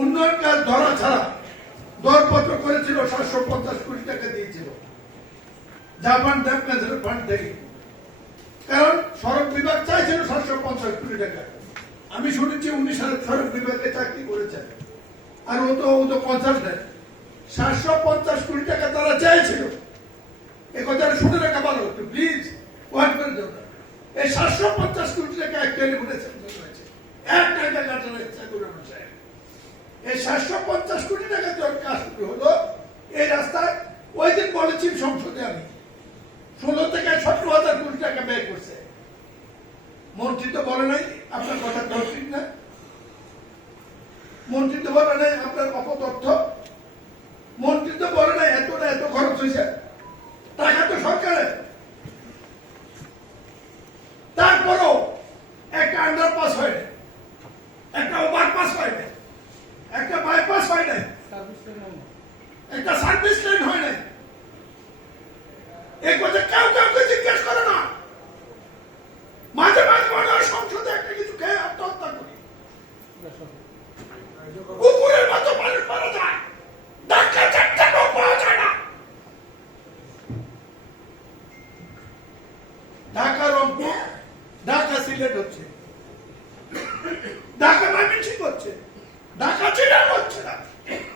উন্নয়ন কাজ ধরা ছাড়া দরপত্র করেছিল 750 কোটি টাকা দিয়েছিল জাপান ডেভেলপমেন্ট ফান্ড থেকে। কারণ সড়ক বিভাগ চাইছিল 750 কোটি টাকা। আমি শুনেছি 19 সালে সড়ক বিভাগে চাকরি করেছেন, আর ও তো কনসালটেন্ট। 750 কোটি টাকা তারা চাইছিল। এই কথাটা শুনে রাখা ভালো, একটু প্লিজ ওয়ার্ড করে দেব। এই 750 কোটি টাকা অ্যাকচুয়ালি বলেছেন এক টাকা কাটা রয়েছে। এই 750 কোটি টাকা যখন কাজ শুরু হলো, এই রাস্তায় ওই দিন বলেছি সংসদে আমি 16 থেকে 17,000 কোটি টাকা ব্যয় করছে। মন্ত্রী তো বলে নাই আপনার কথা ঠিক না, মন্ত্রী তো বলে নাই আপনার অপতথ্য, মন্ত্রী তো বলে নাই এত না এত খরচ হয়েছে। টাকা তো সরকারের। তারপরও একটা আন্ডারপাস হয় না, একটা ওভারপাস হয় না, একটা বাইপাস হয় না, একটা সার্ভিস লাইন হয় না। এই কথা কেউ কাউকে জিজ্ঞেস করে না। মাঝে মাঝে মনে হয় সংসদে একটা কিছু খেয়ে আত্মহত্যা করি। কুকুরের মতো মানুষ মারা যায়, ঢাকা চারটা লোক পাওয়া যায় না। ঢাকা রংপুর, ঢাকা সিলেট হচ্ছে, ঢাকা ময়মনসিংহ হচ্ছে, ঢাকা চিটাগাং হচ্ছে না।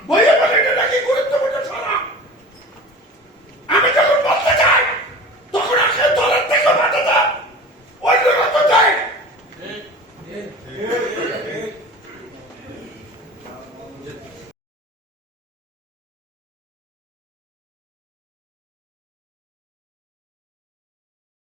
বইয়ে বলে এটা নাকি গুরুত্বপূর্ণ সড়ক।